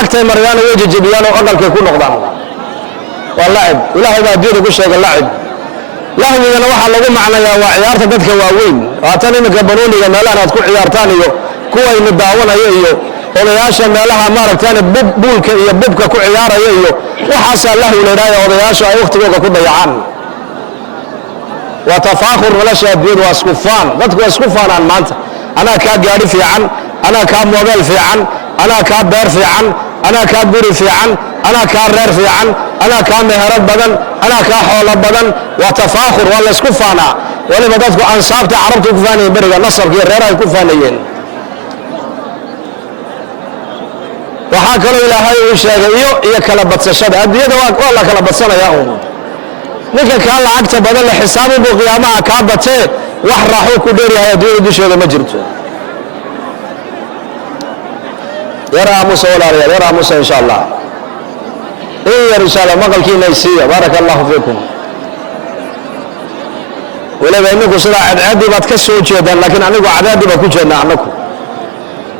عكتي مريان ويجي جبيان وأقل كيكون نقضان واللعب إلهي ما دينه كل شيء اللعب لهم إذا نوحى اللهم معنا يا وعيار تدك واوين واتاني مكبروني يا مالانا تكون عيارتاني كوي مداونا يو odayaasha meelaha maaragtaan buulka iyo bubka ku ciyaaraya iyo waxaas Allah uu leeyahay odayaasha ay waqtigooda ku dayacaan wa tafaakhur wala shaadid wa iskufaan dadku iskufaanaan maanta ana ka gaari fiican ana ka model fiican ana ka beer fiican ana ka guri fiican ana ka reer fiican ana ka meherad badan ana ka xoolo badan wa tafaakhur wala iskufaana wala dadku ansaabta carabtu ku faanayeen bariga nasabka reeraha ku faanayeen waxaa kaloo ilaahay uu sheegay iyo kala badsashada adduunyada waa la kala badsanayaa uun ninka kaa lacagta badan la xisaabu buu qiyaamaha kaa batee wax raaxo ku dheeryahay adduunyada dusheeda ma jirto yaraa musa walaalayaal yaraa musa insha allah yar insha allah maqalkiina isiiya baaraka allahu fiikum waliba inagu sidaa cadcaadii baad ka soo jeedaan laakiin anigu cadaadii baa ku jeednaa annagu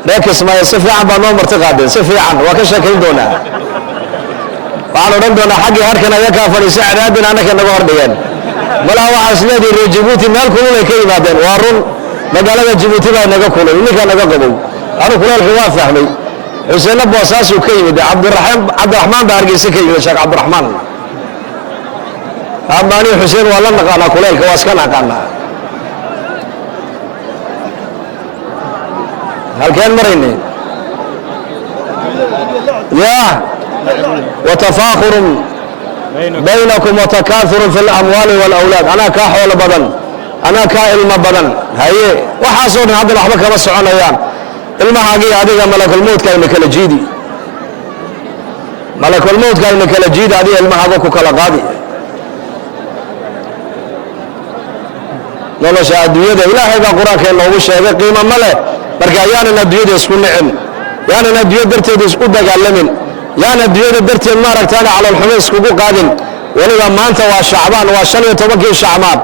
لكن ما يصفي عن بعض مرتقد صفي عن وكشك يدونا وعلى رندنا حقي هركنا يكافر يساعد هذا أنا كنا قاردين ولا هو عسلدي الجيبوتي مالكم ولا كي بعدين وارون بدل الجيبوتي لا نقول إني كنا قبل أنا كل الخواف فهمي حسين أبو أساس وكي عبد الرحمن بارجيس كي شك عبد الرحمن أماني حسين ولا نقانا كل الخواس كنا كنا هل كان مريني يا وتفاخر بينكم وتكاثر في الأموال والأولاد أنا كاحول بدن أنا كائلم بدن هاي وحاصل هذا الأحبك بس عنيان المهاجي هذه ملك الموت كان كالجيدي ملك الموت كان كالجيدي هذه المهاجك كالقاضي لولا شاء الدنيا إلهي بقرآن كان له شيء قيمة ملك marka ayaana adduunyada isku nicin yaana adduunyada darteed isku dagaalamin yaana adduunyada darteed ma aragtaana calool xumo iskugu qaadin waliba maanta waa shacbaan waa 15 shacbaan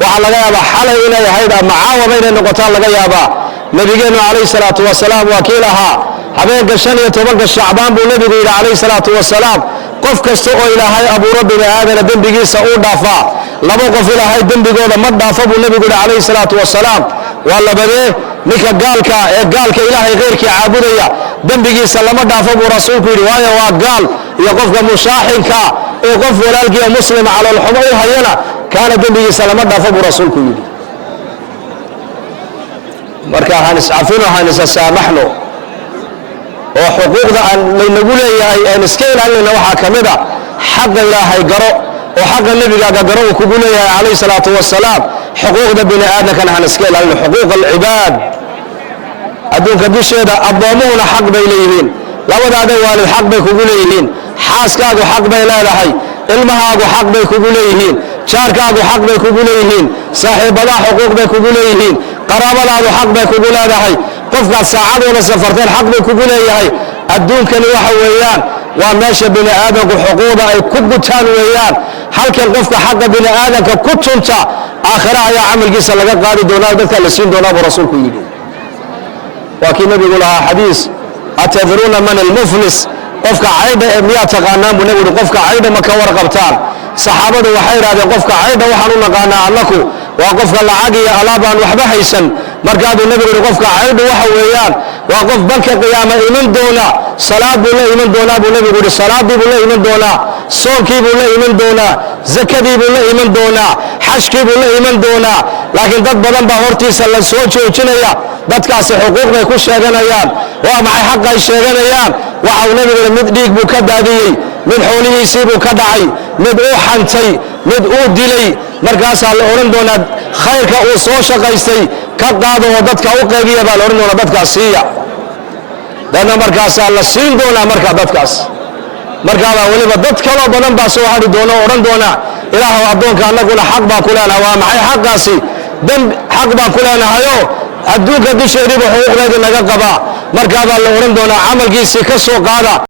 waxa laga yaabaa xalay inay hayda macaawaba inay noqotaan laga yaabaa nabigeenu alayhi salaatu wasalaam waa kiilaha habeenka 15 shacbaan buu nabigu yiri alayhi salaatu wasalaam qof kasta oo ilaahay abuuro bini aadana dambigiisa uu dhaafaa laba qof ilaahay dambigooda ma dhaafo buu nabigu yiri alayhi salaatu wasalaam wala badee ninka gaalka ilaahay qeyrkii caabudaya dambigiisa lama dhaafo buu rasuulku yiri waayo waa gaal iyo qofka mushaaxinka ee qof walaalkii muslim calool xumo u hayana kaana dambigiisa lama dhaafo buu rasuulku yiri marka hanis afino hanis saamaxno oo xuquuqda aan nagu leeyahay aan iska ilaalinayna waxa kamida xaq ilaahay garo oo xaq nabiga garo uu kugu leeyahay alayhi salaatu wasalaam xuquuqda bini aadamka aan iska ilaalino xuquuq al-ibaad adduunka dusheeda addoomuhuna xaq bay leeyihiin labadaada waalid xaq bay kugu leeyihiin xaaskaagu xaq bay leedahay ilmahaagu xaq bay kugu leeyihiin jaarkaagu xaq bay kugu leeyihiin saaxiibadaha xuquuq bay kugu leeyihiin qaraabadaadu xaq bay kugu leedahay qofka saacadooda safarteen xaq bay kugu leeyahay adduunkani waxa weeyaan waa meesha bini aadamku xuquuqda ay ku gutaan weeyaan halkan qofka xaq bini aadamka ku tunta aakhira ayaa amalkiisa laga qaadi doonaa dadka la siin doonaa buu rasuulku yiri وكي نبي لها حديث أتذرون من المفلس قفك عيدا مياه تقانان بنبي قفك عيدا ما كور قبطان صحابة وحير هذا قفك عيدا وحنون قانا عنكو وقفك العاقية ألابان وحبا حيسن مركاد النبي قفك عيدا وحويان وقف بك قيامة إيمان دونا صلاة بولا إيمان دونا بنبي قول صلاة بولا إيمان دونا صومكي بولا إيمان دونا زكاة بولا إيمان دونا حشكي بولا إيمان دونا لكن دad badan baa hortiisa la soo joojinaya dadkaasi xuquuq bay ku sheeganayaan waa maxay xaq ay sheeganayaan waxa uu nabiga mid dhiig buu ka daadiyay mid xoolihiisii buu ka dhacay mid uu xantay mid uu dilay markaas la oran doonaa khayrka uu soo shaqaystay ka qaado oo dadka u qaybiya baa la oran doonaa dadkaas siiya dana markaas la siin doonaa marka dadkaas marka waliba dad kale badan baa soo hadhi doona oran doona ilaahu adoonka anaguna xaq baa ku leenahay waa maxay xaqaasi dam xaq baa ku leenahayo adduunka dusheediba xuquuqdeeda naga qaba marka baa la oran doonaa amalkiisa ka soo qaada